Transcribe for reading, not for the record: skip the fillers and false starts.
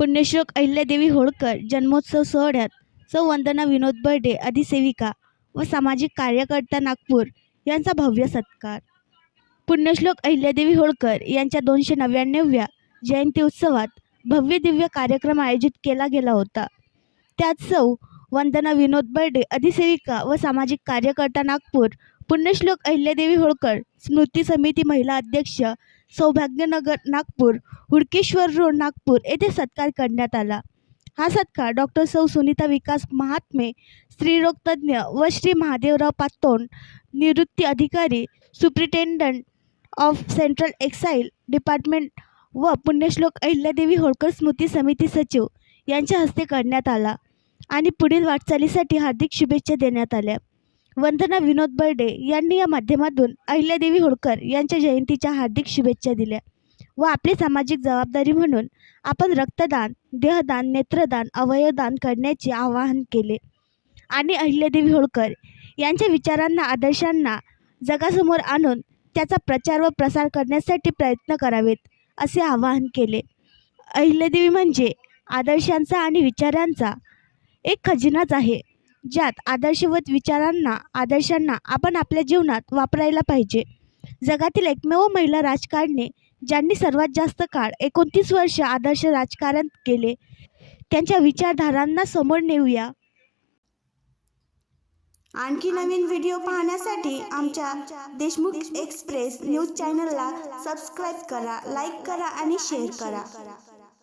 पुण्यश्लोक अहिल्यादेवी होळकर जन्मोत्सव सोहळ्यात सौ वंदना विनोद बर्डे अधिसेविका व सामाजिक कार्यकर्ता नागपूर यांचा भव्य सत्कार। पुण्यश्लोक अहिल्यादेवी होळकर यांच्या 299व्या जयंती उत्सवात भव्य दिव्य कार्यक्रम आयोजित केला गेला होता। त्यात सौ वंदना विनोद बर्डे अधिसेविका व सामाजिक कार्यकर्ता नागपूर, पुण्यश्लोक अहिल्यादेवी होळकर स्मृती समिती महिला अध्यक्ष सौभाग्यनगर नागपूर, हुडकेश्वर रोड नागपूर येथे सत्कार करण्यात आला। हा सत्कार डॉक्टर सौ सुनीता विकास महात्मे, स्त्रीरोग तज्ञ व श्री महादेवराव पातोंड, निवृत्ती अधिकारी, superintendent of central excise department व पुण्यश्लोक अहिल्यादेवी होळकर स्मृती समिती सचिव यांच्या हस्ते करण्यात आला आणि पुढील वाटचालीसाठी हार्दिक शुभेच्छा देण्यात आल्या। वंदना विनोद बर्डे यांनी या माध्यमातून अहिल्यादेवी होळकर यांच्या जयंतीच्या हार्दिक शुभेच्छा दिल्या व आपली सामाजिक जबाबदारी म्हणून आपण रक्तदान, देहदान, नेत्रदान, अवयवदान करण्याचे आवाहन केले आणि अहिल्यादेवी होळकर यांच्या विचारांना, आदर्शांना जगासमोर आणून त्याचा प्रचार व प्रसार करण्यासाठी प्रयत्न करावेत असे आवाहन केले। अहिल्यादेवी म्हणजे आदर्शांचा आणि विचारांचा एक खजिनाच आहे, ज्यात आदर्शवत आदर्शांना आपण आपल्या जीवनात वापरायला पाहिजे। जगातील एकमेव महिला राजकारणी ज्यांनी सर्वात जास्त काळ 29 वर्ष आदर्श राजकारण केले, त्यांच्या विचारधारांना समोर नेऊया। आणखी नवीन व्हिडिओ पाहण्यासाठी आमच्या देशमुख एक्सप्रेस न्यूज चॅनलला सबस्क्राईब करा, लाईक करा आणि शेअर करा।